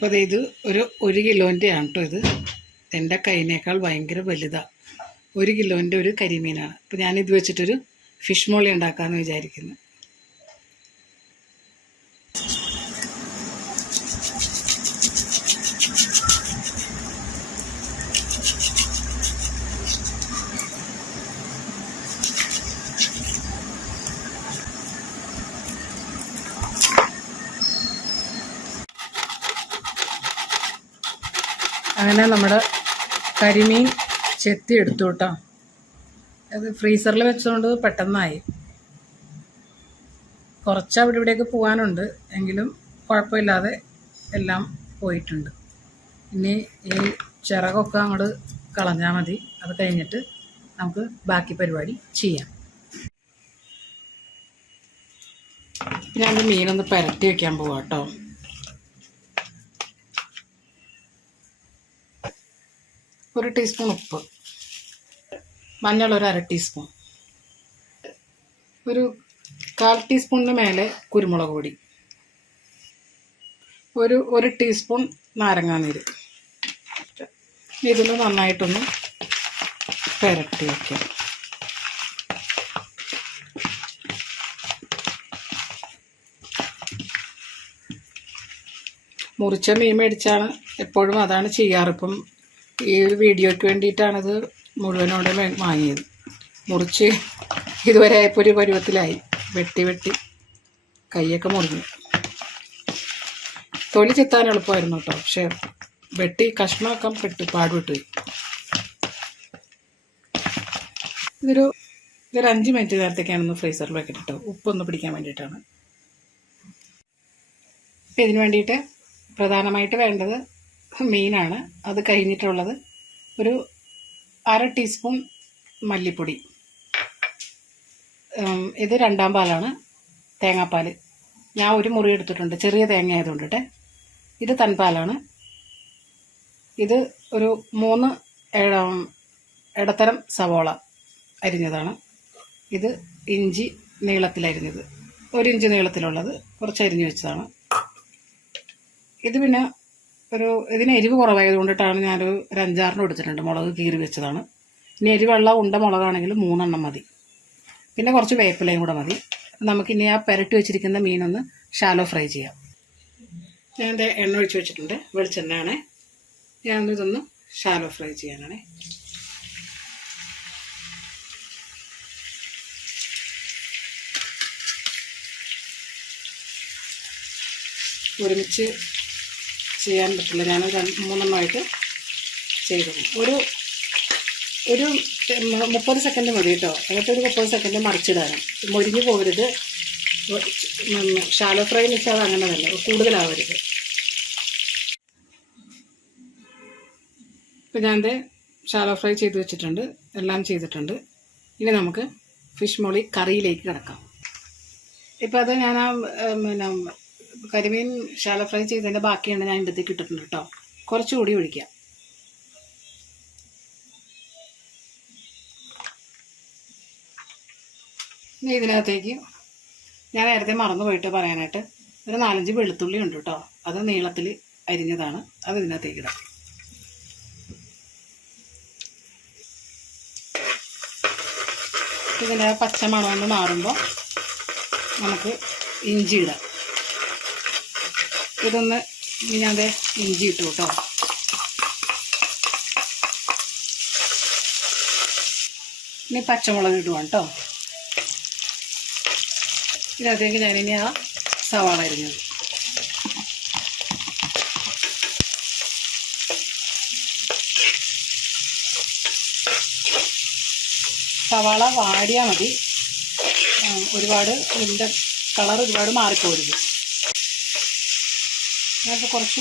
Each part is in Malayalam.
അപ്പോൾ ഇത് ഒരു കിലോൻ്റെ ആണ് കേട്ടോ. ഇത് എൻ്റെ കൈനേക്കാൾ ഭയങ്കര വലുതാണ്. 1 കിലോൻ്റെ ഒരു കരിമീനാണ്. അപ്പോൾ ഞാനിത് വെച്ചിട്ടൊരു ഫിഷ് മോളി ഉണ്ടാക്കാമെന്ന് വിചാരിക്കുന്നു. അങ്ങനെ നമ്മുടെ കരിമീൻ ചെത്തി എടുത്തു കേട്ടോ. അത് ഫ്രീസറിൽ വെച്ചുകൊണ്ട് പെട്ടെന്നായി. കുറച്ച് അവിടെ ഇവിടെയൊക്കെ പോകാനുണ്ട്, എങ്കിലും കുഴപ്പമില്ലാതെ എല്ലാം പോയിട്ടുണ്ട്. ഇനി ഈ ചിറകൊക്കെ അങ്ങോട്ട് കളഞ്ഞാൽ മതി. അത് കഴിഞ്ഞിട്ട് നമുക്ക് ബാക്കി പരിപാടി ചെയ്യാം. ഞാൻ മീനൊന്ന് പുരട്ടി വയ്ക്കാൻ പോവാം കേട്ടോ. ഒരു ടീസ്പൂൺ ഉപ്പ്, മഞ്ഞൾ ഒരു 1/2 ടീസ്പൂൺ, ഒരു 1/4 ടീസ്പൂണിന് മേലെ കുരുമുളക് പൊടി, ഒരു ടീസ്പൂൺ നാരങ്ങാനീര്. ഇതൊന്ന് നന്നായിട്ടൊന്ന് പുരട്ടി വയ്ക്കാം. മുറിച്ച മീൻ മേടിച്ചാണ് എപ്പോഴും അതാണ് ചെയ്യാറ്. ഇപ്പം ഈ വീഡിയോയ്ക്ക് വേണ്ടിയിട്ടാണിത് മുഴുവനോടെ വാങ്ങിയത്. മുറിച്ച് ഇതുവരെ ആയപ്പോൾ ഒരു പരുവത്തിലായി. വെട്ടി കൈയൊക്കെ മുറിഞ്ഞു. തൊലി ചെത്താൻ എളുപ്പമായിരുന്നു കേട്ടോ, പക്ഷെ വെട്ടി കഷ്ണമൊക്കെ പാടുപെട്ടുപോയി. ഇതൊരു 5 മിനിറ്റ് നേരത്തേക്കാണെന്ന് ഫ്രീസറിൽ വെക്കിട്ടോ, ഉപ്പൊന്ന് പിടിക്കാൻ വേണ്ടിയിട്ടാണ്. അപ്പം ഇതിന് വേണ്ടിയിട്ട് പ്രധാനമായിട്ട് വേണ്ടത് മീനാണ്. അത് കഴിഞ്ഞിട്ടുള്ളത് ഒരു 1/2 ടീസ്പൂൺ മല്ലിപ്പൊടി. ഇത് 2-ാം പാലാണ്, തേങ്ങാപ്പാൽ. ഞാൻ ഒരു മുറി എടുത്തിട്ടുണ്ട്, ചെറിയ തേങ്ങ ആയതുകൊണ്ടിട്ട്. ഇത് തൻപാലാണ്. ഇത് ഒരു 3 ഇടത്തരം സവോള അരിഞ്ഞതാണ്. ഇത് ഇഞ്ചി നീളത്തിലരിഞ്ഞത്, 1 ഇഞ്ച് നീളത്തിലുള്ളത് കുറച്ച് അരിഞ്ഞു വെച്ചതാണ്. ഇത് പിന്നെ ഇതിന് എരിവ് കുറവായത് കൊണ്ടിട്ടാണ് ഞാനൊരു 5-6 എടുത്തിട്ടുണ്ട്. മുളക് കീറി വെച്ചതാണ്. ഇനി എരിവെള്ള ഉണ്ട മുളകാണെങ്കിൽ 3 എണ്ണം മതി. പിന്നെ കുറച്ച് വേപ്പിലയും കൂടെ മതി. നമുക്കിനി ആ പുരട്ടി വെച്ചിരിക്കുന്ന മീനൊന്ന് ഷാലോ ഫ്രൈ ചെയ്യാം. ഞാൻ എണ്ണ ഒഴിച്ച് വെച്ചിട്ടുണ്ട്, വെളിച്ചെണ്ണയാണ്. ഞാനൊന്നിതൊന്ന് ഷാലോ ഫ്രൈ ചെയ്യാനാണ്. ഒരുമിച്ച് ചെയ്യാൻ പറ്റില്ല, ഞാൻ 3 ചെയ്തു. ഒരു 30 സെക്കൻഡ് മതി കേട്ടോ. എന്നിട്ട് ഒരു 30 സെക്കൻഡ് മറിച്ചിടാനും. മൊരിഞ്ഞു പോകരുത്. ഷാലോ ഫ്രൈ എന്ന് വെച്ചാൽ അങ്ങനെ തന്നെ, കൂടുതലാവരുത്. ഇപ്പം ഞാൻ ഷാലോ ഫ്രൈ ചെയ്ത് വെച്ചിട്ടുണ്ട്, എല്ലാം ചെയ്തിട്ടുണ്ട്. ഇനി നമുക്ക് ഫിഷ് മോളി കറിയിലേക്ക് കിടക്കാം. ഇപ്പം അത് ഞാൻ പിന്നെ കരിമീൻ ഷാലോ ഫ്രൈ ചെയ്തതിൻ്റെ ബാക്കിയാണ് ഞാൻ ഇതിലേക്ക് ഇട്ടിട്ടുണ്ട് കേട്ടോ. കുറച്ചുകൂടി ഒഴിക്കാം. ഇനി ഇതിനകത്തേക്ക് ഞാൻ നേരത്തെ മറന്നു പോയിട്ട് പറയാനായിട്ട് ഒരു 4-5 വെളുത്തുള്ളി ഉണ്ട് കേട്ടോ. അത് നീളത്തിൽ അരിഞ്ഞതാണ്. അത് ഇതിനകത്തേക്ക് ഇടാം. ഇതിൻ്റെ പച്ചമണം മാറുമ്പോൾ നമുക്ക് ഇഞ്ചി ഇടാം. ഇതൊന്ന് ഞാൻ ഇഞ്ചി ഇട്ടു കേട്ടോ. ഇനി പച്ചമുളക് ഇടുവാണ് കേട്ടോ. ഇതിനകത്തേക്ക് ഞാനിനി ആ സവാള അരിഞ്ഞത്, സവാള വാടിയാൽ മതി. ഒരുപാട് ഇതിൻ്റെ കളർ ഒരുപാട് മാറിപ്പോരുത്. ഞാനിപ്പോൾ കുറച്ച്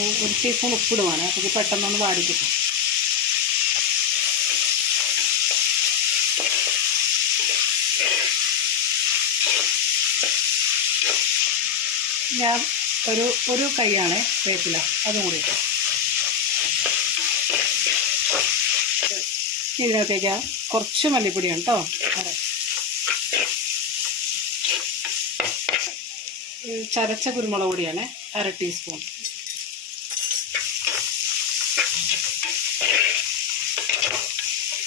1 ടീസ്പൂൺ ഉപ്പിടുവാണ്. അപ്പോൾ പെട്ടെന്നൊന്ന് വാടി കിട്ടും. ഞാൻ ഒരു കൈയാണ് വേപ്പില, അതും കൂടി ഇട്ടു. ഇതിനകത്തേക്ക് കുറച്ച് മല്ലിപ്പൊടിയാണ് കേട്ടോ. അതെ, ചതച്ച കുരുമുളക് പൊടിയാണ് 1/2 ടീസ്പൂൺ.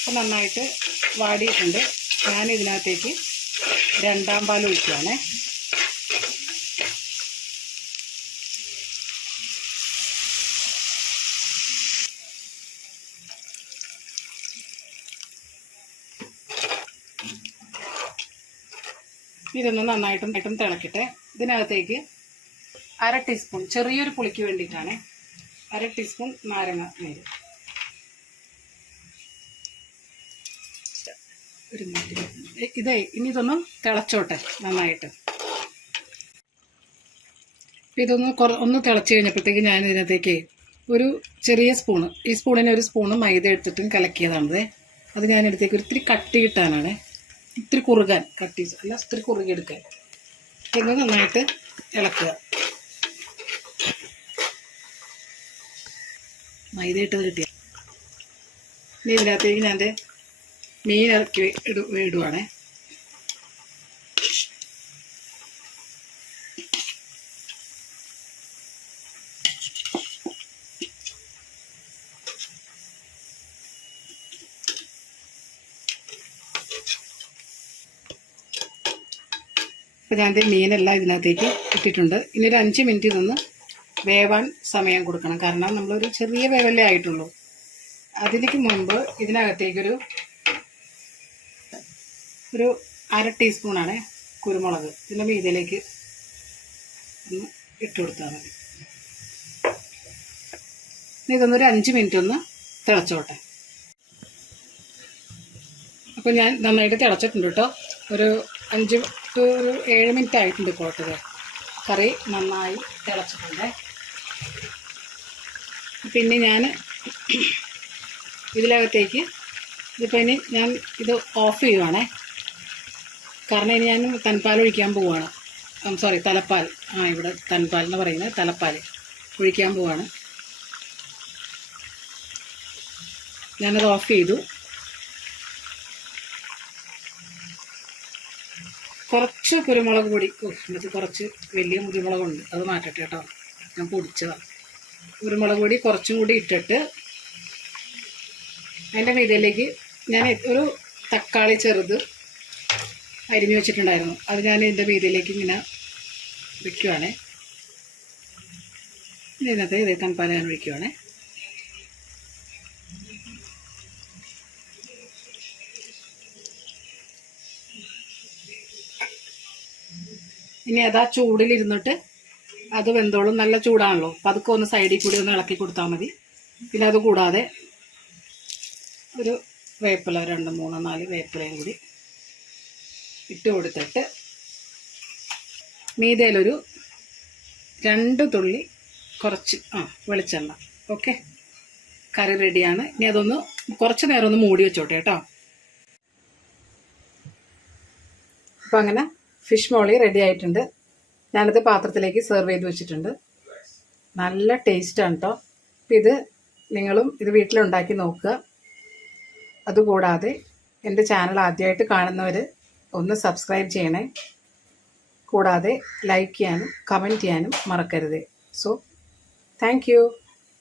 അപ്പോൾ നന്നായിട്ട് വാടിയിട്ടുണ്ട്. ഞാൻ ഇതിനകത്തേക്ക് രണ്ടാം പാൽ ഒഴിക്കുകയാണേ. ഇതൊന്ന് നന്നായിട്ടും തിളക്കട്ടെ. ഇതിനകത്തേക്ക് 1/2 ടീസ്പൂൺ, ചെറിയൊരു പുളിക്ക് വേണ്ടിയിട്ടാണ്, 1/2 ടീസ്പൂൺ നാരങ്ങ നീര്. ഒരു മിനിറ്റ് ഇതേ ഇനി ഇതൊന്ന് തിളച്ചോട്ടെ നന്നായിട്ട്. അപ്പം ഇതൊന്ന് ഒന്ന് തിളച്ച് കഴിഞ്ഞപ്പോഴത്തേക്ക് ഞാൻ ഇതിനകത്തേക്ക് ഒരു ചെറിയ സ്പൂണ്, ഈ സ്പൂണിന് ഒരു സ്പൂണ് മൈദ എടുത്തിട്ടും കലക്കിയതാണത്. അത് ഞാൻ എടുത്തേക്ക് ഒത്തിരി കട്ടി കിട്ടാനാണ്, ഇത്തിരി കുറുകാൻ, കട്ടി അല്ല ഇത്തിരി കുറുകിയെടുക്കാൻ. ഇത് നന്നായിട്ട് ഇളക്കുക. മൈദ ഇട്ടത് കിട്ടിയ ഇനി ഇതിനകത്തേക്ക് ഞാൻ മീൻ ഇറക്കി ഇടുവാണേ. അപ്പോൾ ഞാൻ മീനെല്ലാം ഇതിനകത്തേക്ക് ഇട്ടിട്ടുണ്ട്. ഇനി ഒരു 5 മിനിറ്റ് ഇതൊന്ന് വേവാൻ സമയം കൊടുക്കണം. കാരണം നമ്മളൊരു ചെറിയ വേവല്ലേ ആയിട്ടുള്ളൂ. അതിലേക്ക് മുൻപ് ഇതിനകത്തേക്കൊരു 1/2 ടീസ്പൂണാണ് കുരുമുളക് ഇതിൻ്റെ മീതിലേക്ക് ഒന്ന് ഇട്ട് കൊടുത്താൽ മതി. ഇതൊന്നൊരു 5 മിനിറ്റ് ഒന്ന് തിളച്ചോട്ടെ. അപ്പോൾ ഞാൻ നന്നായിട്ട് തിളച്ചിട്ടുണ്ട് കേട്ടോ. ഒരു 7 മിനിറ്റ് ആയിട്ടുണ്ട് പോട്ടത്. കറി നന്നായി തിളച്ചിട്ടുണ്ട്. പിന്നെ ഞാൻ ഇതിനകത്തേക്ക് ഇതിപ്പോൾ ഇനി ഞാൻ ഇത് ഓഫ് ചെയ്യുവാണേ. കാരണം ഇനി ഞാൻ തൻപാൽ ഒഴിക്കാൻ പോവുകയാണ്. സോറി, തലപ്പാൽ. ഇവിടെ തൻപാൽ എന്ന് പറയുന്നത് തലപ്പാൽ ഒഴിക്കാൻ പോവുകയാണ്. ഞാനത് ഓഫ് ചെയ്തു. കുറച്ച് കുരുമുളക് പൊടി, ഇതിനകത്ത് കുറച്ച് വലിയ കുരുമുളകുണ്ട്, അത് മാറ്റട്ടെ കേട്ടോ, ഞാൻ പൊടിച്ചതാണ്. കുരുമുളക് പൊടി കുറച്ചും കൂടി ഇട്ടിട്ട് അതിൻ്റെ മീതയിലേക്ക് ഞാൻ ഒരു തക്കാളി ചെറുത് അരിഞ്ഞു വെച്ചിട്ടുണ്ടായിരുന്നു, അത് ഞാൻ ഇതിൻ്റെ മീതയിലേക്ക് ഇങ്ങനെ വയ്ക്കുവാണേ. ഇതിനകത്ത് ഇതേ തൻപാൽ ഞാൻ ഒഴിക്കുവാണേ. ഇനി അതാ ചൂടിലിരുന്നിട്ട് അത് വെന്തോളും. നല്ല ചൂടാണല്ലോ, അപ്പം അതൊക്കെ ഒന്ന് സൈഡിൽ കൂടി ഒന്ന് ഇളക്കി കൊടുത്താൽ മതി. പിന്നെ അത് കൂടാതെ ഒരു വേപ്പില, 2, 3, 4 വേപ്പിലയും കൂടി ഇട്ട് കൊടുത്തിട്ട് മീതയിലൊരു 2 തുള്ളി കുറച്ച് വെളിച്ചെണ്ണ. ഓക്കെ, കറി റെഡിയാണ്. ഇനി അതൊന്ന് കുറച്ച് നേരം ഒന്ന് മൂടി വെച്ചോട്ടെ കേട്ടോ. അപ്പം അങ്ങനെ ഫിഷ് മോളി റെഡി ആയിട്ടുണ്ട്. ഞാനത് പാത്രത്തിലേക്ക് സെർവ് ചെയ്ത് വെച്ചിട്ടുണ്ട്. നല്ല ടേസ്റ്റാണ് കേട്ടോ. അപ്പം ഇത് നിങ്ങളും ഇത് വീട്ടിലുണ്ടാക്കി നോക്കുക. അതുകൂടാതെ എൻ്റെ ചാനൽ ആദ്യമായിട്ട് കാണുന്നവർ ഒന്ന് സബ്സ്ക്രൈബ് ചെയ്യണേ. കൂടാതെ ലൈക്ക് ചെയ്യാനും കമൻറ്റ് ചെയ്യാനും മറക്കരുത്. So thank you.